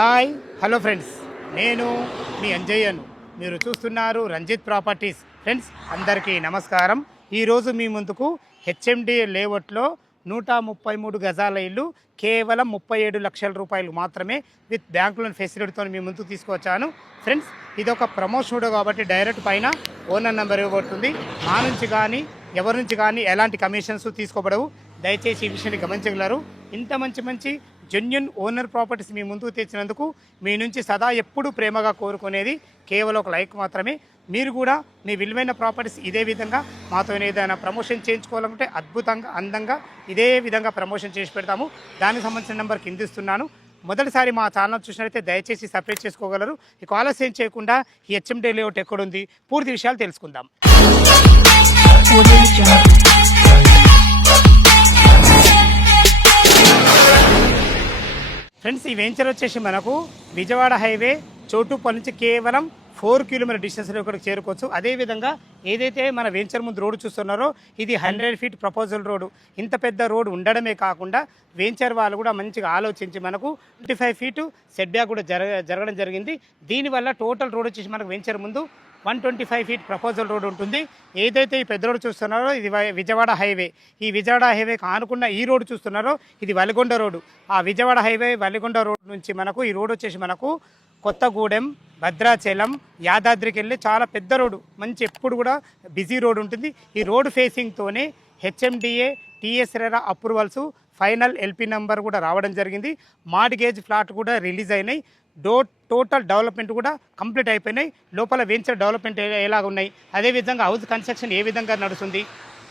Hi hello friends, నేను మీ అంజయ్యను. మీరు చూస్తున్నారు రంజిత్ ప్రాపర్టీస్. ఫ్రెండ్స్ అందరికీ నమస్కారం. ఈరోజు మీ ముందుకు హెచ్ఎండి లేఅవుట్లో 133 గజాల ఇల్లు కేవలం 37 లక్షల రూపాయలు మాత్రమే విత్ బ్యాంక్ లోన్ ఫెసిలిటీతో మీ ముందుకు తీసుకొచ్చాను. ఫ్రెండ్స్ ఇది ఒక ప్రమోషన్ కాబట్టి డైరెక్ట్ పైన ఓనర్ నెంబర్ ఇవ్వబడుతుంది. మా నుంచి కానీ ఎవరి నుంచి కానీ ఎలాంటి కమిషన్స్ తీసుకోబడవు. దయచేసి ఈ విషయాన్ని గమనించగలరు. ఇంత మంచి జెన్యున్ ఓనర్ ప్రాపర్టీస్ మీ ముందుకు తెచ్చినందుకు మీ నుంచి సదా ఎప్పుడు ప్రేమగా కోరుకునేది కేవలం ఒక లైక్ మాత్రమే. మీరు కూడా మీ విలువైన ప్రాపర్టీస్ ఇదే విధంగా మాతో ఏదైనా ప్రమోషన్ చేయించుకోవాలంటే అద్భుతంగా అందంగా ఇదే విధంగా ప్రమోషన్ చేసి పెడతాము. దానికి సంబంధించిన నెంబర్ కింద ఇస్తున్నాను. మొదటిసారి మా ఛానల్ చూసినట్లయితే దయచేసి సబ్స్క్రైబ్ చేసుకోగలరు. ఇక ఆలస్యం చేయకుండా ఈ హెచ్ఎండి లేఅవుట్ ఎక్కడుంది పూర్తి విషయాలు తెలుసుకుందాం. ఫ్రెండ్స్ ఈ వెంచర్ వచ్చేసి మనకు విజయవాడ హైవే చోటుపల్లి నుంచి కేవలం 4 కిలోమీటర్ డిస్టెన్స్లో ఇక్కడికి చేరుకోవచ్చు. అదేవిధంగా ఏదైతే మన వెంచర్ ముందు రోడ్డు చూస్తున్నారో ఇది 100 ఫీట్ ప్రపోజల్ రోడ్డు. ఇంత పెద్ద రోడ్డు ఉండడమే కాకుండా వెంచర్ వాళ్ళు కూడా మంచిగా ఆలోచించి మనకు 25 ఫీటు సెట్ బ్యాక్ కూడా జరగడం జరిగింది. దీనివల్ల టోటల్ రోడ్ వచ్చేసి మనకు వెంచర్ ముందు 125 ఫీట్ ప్రపోజల్ రోడ్ ఉంటుంది. ఏదైతే ఈ పెద్ద రోడ్డు చూస్తున్నారో ఇది విజయవాడ హైవే. ఈ విజయవాడ హైవేకి ఆనుకున్న ఈ రోడ్డు చూస్తున్నారో ఇది వలిగొండ రోడ్డు. ఆ విజయవాడ హైవే వలిగొండ రోడ్ నుంచి మనకు ఈ రోడ్ వచ్చేసి మనకు కొత్తగూడెం, భద్రాచలం, యాదాద్రికి వెళ్ళి చాలా పెద్ద రోడ్డు, మంచి ఎప్పుడు కూడా బిజీ రోడ్ ఉంటుంది. ఈ రోడ్ ఫేసింగ్తోనే HMDA TS RERA approvals final LP number కూడా రావడం జరిగింది. మార్ట్గేజ్ ఫ్లాట్ కూడా రిలీజ్ అయినాయి. టోటల్ డెవలప్మెంట్ కూడా కంప్లీట్ అయిపోయినాయి. లోపల వెంచర్ డెవలప్మెంట్ ఎలాగ ఉన్నాయి, అదేవిధంగా హౌస్ కన్స్ట్రక్షన్ ఏ విధంగా నడుస్తుంది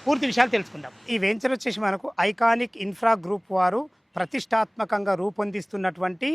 పూర్తి విషయాలు తెలుసుకుందాం. ఈ వెంచర్ వచ్చేసి మనకు ఐకానిక్ ఇన్ఫ్రా గ్రూప్ వారు ప్రతిష్టాత్మకంగా రూపొందిస్తున్నటువంటి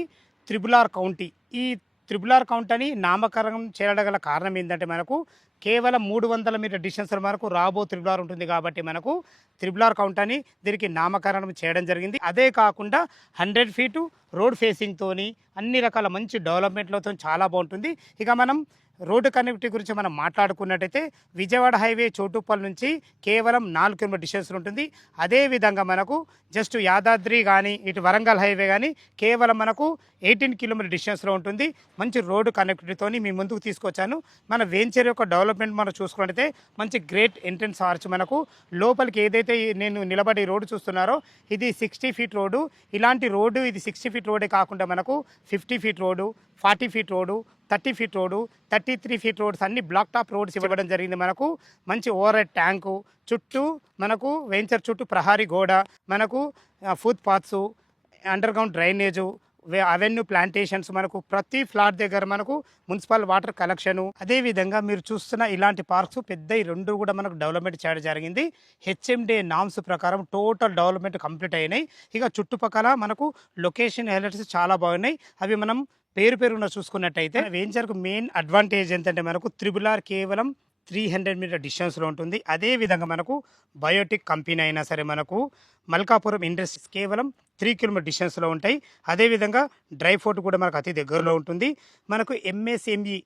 త్రిబుల్ కౌంటీ. ఈ త్రిబుల్ కౌంటీ అని నామకరణం చేయగల కారణం ఏంటంటే మనకు కేవలం 300 మీటర్ డిస్టెన్స్లో మనకు రాబో త్రిబుల్ ఉంటుంది కాబట్టి మనకు త్రిబుల్ కౌంటీ అని దీనికి నామకరణం చేయడం జరిగింది. అదే కాకుండా 100 ఫీటు రోడ్ ఫేసింగ్తోని అన్ని రకాల మంచి డెవలప్మెంట్లతో చాలా బాగుంటుంది. ఇక మనం రోడ్డు కనెక్టివిటీ గురించి మనం మాట్లాడుకున్నట్టయితే విజయవాడ హైవే చోటుపల్లి నుంచి కేవలం 4 కిలోమీటర్ డిస్టెన్స్లో ఉంటుంది. అదేవిధంగా మనకు జస్ట్ యాదాద్రి కానీ ఇటు వరంగల్ హైవే కానీ కేవలం మనకు 18 కిలోమీటర్ డిస్టెన్స్లో ఉంటుంది. మంచి రోడ్డు కనెక్టివిటీతో మీ ముందుకు తీసుకొచ్చాను. మన వెంచర్ యొక్క డెవలప్మెంట్ మనం చూసుకున్నట్టయితే మంచి గ్రేట్ ఎంట్రన్స్ ఆర్చ్, మనకు లోపలికి ఏదైతే నేను నిలబడి రోడ్డు చూస్తున్నారో ఇది 60 ఫీట్ రోడ్డు. ఇలాంటి రోడ్డు ఇది 60 ఫీట్ రోడ్డే కాకుండా మనకు 50 feet road, 40 feet road, 30 feet road, 33 feet roads అన్ని బ్లాక్ టాప్ రోడ్స్ ఇవ్వడం జరిగింది. మనకు మంచి ఓవర్ హెడ్ ట్యాంకు, చుట్టూ మనకు వెంచర్ చుట్టూ ప్రహారీ గోడ, మనకు foot paths, under ground drainage, avenue plantations, మనకు ప్రతి ఫ్లాట్ దగ్గర మనకు మున్సిపల్ వాటర్ కలెక్షను. అదేవిధంగా మీరు చూస్తున్న ఇలాంటి పార్క్స్ పెద్ద ఈ 2 కూడా మనకు డెవలప్మెంట్ చేయడం జరిగింది. హెచ్ఎండి నామ్స్ ప్రకారం టోటల్ డెవలప్మెంట్ కంప్లీట్ అయినాయి. ఇక చుట్టుపక్కల మనకు లొకేషన్ హైలైట్స్ చాలా బాగున్నాయి. అవి మనం పేరున చూసుకున్నట్టయితే వెంచర్కు మెయిన్ అడ్వాంటేజ్ ఏంటంటే మనకు త్రిబుల్ కేవలం 300 మీటర్ డిస్టెన్స్లో ఉంటుంది. అదేవిధంగా మనకు బయోటిక్ కంపెనీ అయినా సరే మనకు మల్కాపురం ఇండస్ట్రీస్ కేవలం 3 కిలోమీటర్ డిస్టెన్స్లో ఉంటాయి. అదేవిధంగా డ్రై ఫోర్ట్ కూడా మనకు అతి దగ్గరలో ఉంటుంది. మనకు ఎంఎస్ఎంఈ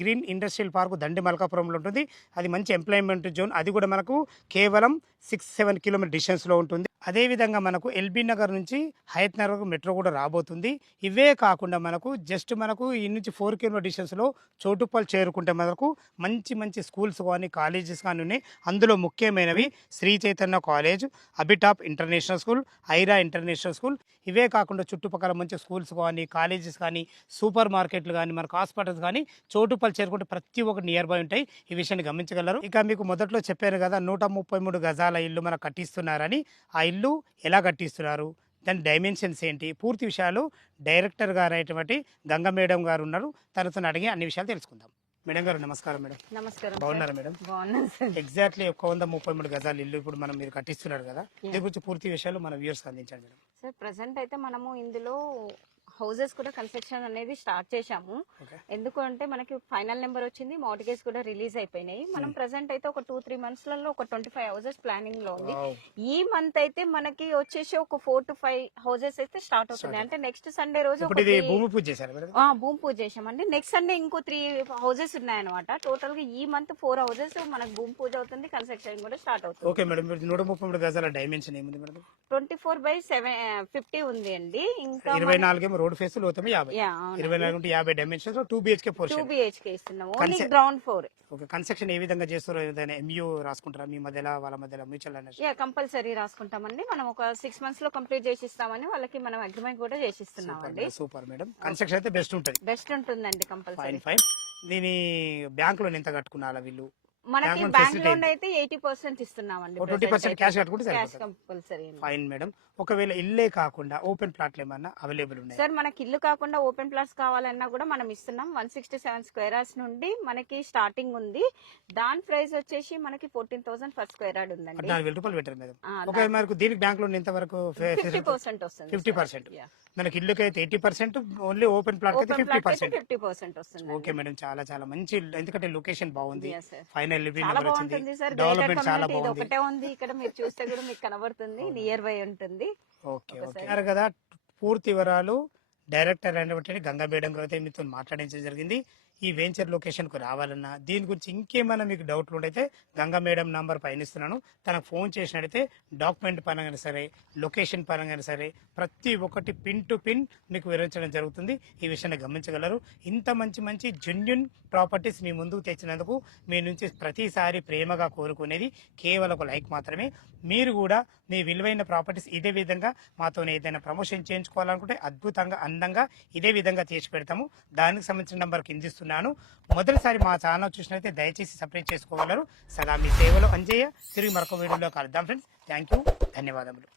గ్రీన్ ఇండస్ట్రియల్ పార్క్ దండి మల్కాపురంలో ఉంటుంది. అది మంచి ఎంప్లాయ్మెంట్ జోన్, అది కూడా మనకు కేవలం 6-7 కిలోమీటర్ డిస్టెన్స్లో ఉంటుంది. అదేవిధంగా మనకు ఎల్బీ నగర్ నుంచి హయత్ నగర్ మెట్రో కూడా రాబోతుంది. ఇవే కాకుండా మనకు జస్ట్ మనకు ఈ నుంచి 4 కిలోమీటర్ డిస్టెన్స్లో చోటుపల్లి చేరుకుంటే మనకు మంచి స్కూల్స్ కానీ కాలేజెస్ కానీ ఉన్నాయి. అందులో ముఖ్యమైనవి శ్రీ చైతన్య కాలేజ్, అబిటాప్ ఇంటర్నేషనల్ స్కూల్, ఐరా ఇంటర్నేషనల్ స్కూల్. ఇవే కాకుండా చుట్టుపక్కల మంచి స్కూల్స్ కానీ కాలేజెస్ కానీ సూపర్ మార్కెట్లు కానీ మనకు హాస్పిటల్స్ కానీ చోటుపల్లి చేరుకుంటే ప్రతి ఒక్కటి నియర్ బై ఉంటాయి. ఈ విషయాన్ని గమనించగలరు. ఇక మీకు మొదట్లో చెప్పాను కదా 133 గజాల ఇల్లు మనకు కట్టిస్తున్నారని. ఆ ఇల్లు ఎలా కట్టిస్తున్నారు, దాని డైమెన్షన్స్ ఏంటి, పూర్తి విషయాలు డైరెక్టర్ గారు అయినటువంటి గంగ మేడం గారు ఉన్నారు, తనతో అడిగి అన్ని విషయాలు తెలుసుకుందాం. మేడం గారు నమస్కారం. మేడం నమస్కారం. బాగున్నారా మేడం? బాగున్నాను సార్. ఎగ్జాక్ట్లీ 133 గజాల ఇల్లు ఇప్పుడు మనం మీరు కట్టిస్తున్నారు కదా, దీని గురించి పూర్తి విషయాలు మన వ్యూవర్స్ అందించండి మేడం. సార్ ప్రెసెంట్ అయితే మనము ఇందులో హౌసెస్ కూడా కన్స్ట్రక్షన్ అనేది స్టార్ట్ చేశాము. ఎందుకంటే మనకి ఫైనల్ నెంబర్ వచ్చింది, మార్టిగేజ్ కూడా రిలీజ్ అయిపోయినాయి. మనం ప్రెసెంట్ అయితే ఒక 2-3 months లలో ఒక 25 హౌసెస్ ప్లానింగ్ లో ఉంది. ఈ మంత్ అయితే మనకి వచ్చేసి ఒక 4-5 హౌసెస్ అయితే స్టార్ట్ అవుతున్నాయి. అంటే నెక్స్ట్ సండే రోజు భూమి పూజ చేశారు. భూమి పూజ చేసామండి. నెక్స్ట్ సండే ఇంకో 3 హౌసెస్ ఉన్నాయన్నమాట. టోటల్ గా ఈ మంత్ 4 హౌసెస్ మనకు భూమి పూజ అవుతుంది, కన్స్ట్రక్షన్ కూడా స్టార్ట్ అవుతుంది. ఓకే మేడం, 133 గజాల డైమెన్షన్ ఏముంది మేడం? 24/50 ఉంది అండి. ఇంకా 24 రోడ్ ఫేస్ లోతమే 50, 24 నుండి 50 డైమెన్షన్స్ 2 BHK 2 పోర్షన్. BHK ఇస్తున్నాము. Only ground floor. Okay, construction ఏ విధంగా చేస్తారో ఏదైనా MU రాసుకుంటారా మీ మధ్యలో వాళ్ళ మధ్యలో మ్యూచువల్ అండర్స్టాండింగ్? కంపల్సరీ రాసుకుంటామండి. మనం ఒక 6 months లో కంప్లీట్ చేసి ఇస్తామని వాళ్ళకి మనం అగ్రిమెంట్ కూడా చేసిస్తున్నామండి. సూపర్ మేడం, కన్స్ట్రక్షన్ అయితే బెస్ట్ ఉంటుంది. బెస్ట్ ఉంటుందండి కంపల్సరీ. ఫైన్. దీని బ్యాంక్ లోన్ ఎంత కట్టుకున్నారా వీళ్ళు? మనకి బ్యాంక్ లోన్ అయితే 80% ఇస్తున్నామండి. 20% క్యాష్ కట్టుకుంటే క్యాష్ కంపల్సరీ. Fine madam. ఒకవేళ ఇల్లే కాకుండా ఓపెన్ ప్లాట్లు ఏమన్నా అవైలబుల్ ఉన్నాయి? సార్ మనకి ఇల్లు కాకుండా ఓపెన్ ప్లాట్స్ కావాలన్నా కూడా మనం ఇస్తున్నాం. 167 స్క్వేర్ యార్డ్స్ నుండి మనకి స్టార్టింగ్ ఉంది. దాని ప్రైస్ వచ్చేసి మనకి 14,000 per square yard ఉందండి. 14,000 రూపాయలు పెట్టారు మేడం. ఓకే, మనకు దీనికి బ్యాంక్ లోన్ ఎంత వరకు? 50% వస్తుంది. 50%. మనకి ఇల్లుకి అయితే 80%, ఓన్లీ ఓపెన్ ప్లాట్ అయితే 50% వస్తుంది. ఓకే మేడం, చాలా చాలా మంచి, ఎందుకంటే లొకేషన్ బాగుంది. Yes, sir. ఫైనల్ లివింగ్ చాలా నెంబర్ వచ్చింది. బాగుంటుంది సార్. డెవలప్మెంట్ చాలా ఇది బాగుంది. ఒకటే ఉంది ఇక్కడ, మీరు చూస్తే కూడా మీకు కనబడుతుంది. నియర్ బై ఉంటుంది. ఓకే ఓకే అన్నారు కదా, పూర్తి వివరాలు డైరెక్టర్ అయినటువంటి గంగా మేడం గారు అయితే మీతో మాట్లాడించడం జరిగింది. ఈ వెంచర్ లొకేషన్ కు రావాలన్నా దీని గురించి ఇంకేమైనా మీకు డౌట్లు ఉంటే గంగా మేడం నంబర్ పైన ఇస్తున్నాను, తనకు ఫోన్ చేసినట్టయితే డాక్యుమెంట్ పరంగా సరే, లొకేషన్ పరంగా సరే, ప్రతి ఒక్కటి పిన్ టు పిన్ మీకు వివరించడం జరుగుతుంది. ఈ విషయాన్ని గమనించగలరు. ఇంత మంచి మంచి జెన్యున్ ప్రాపర్టీస్ మీ ముందుకు తెచ్చినందుకు మీ నుంచి ప్రతిసారి ప్రేమగా కోరుకునేది కేవలం ఒక లైక్ మాత్రమే. మీరు కూడా మీ విలువైన ప్రాపర్టీస్ ఇదే విధంగా మాతో ఏదైనా ప్రమోషన్ చేయించుకోవాలనుకుంటే అద్భుతంగా అందంగా ఇదే విధంగా తీసి పెడతాము. దానికి సంబంధించిన నంబర్ కింద ఇస్తున్నాను. మొదటిసారి మా ఛానల్ చూసినట్లయితే దయచేసి సబ్స్క్రైబ్ చేసుకోగలరు. సదా మీ సేవలో అంజయ్య. తిరిగి మరొక వీడియోలో కలుద్దాం ఫ్రెండ్స్. థ్యాంక్ యూ, ధన్యవాదములు.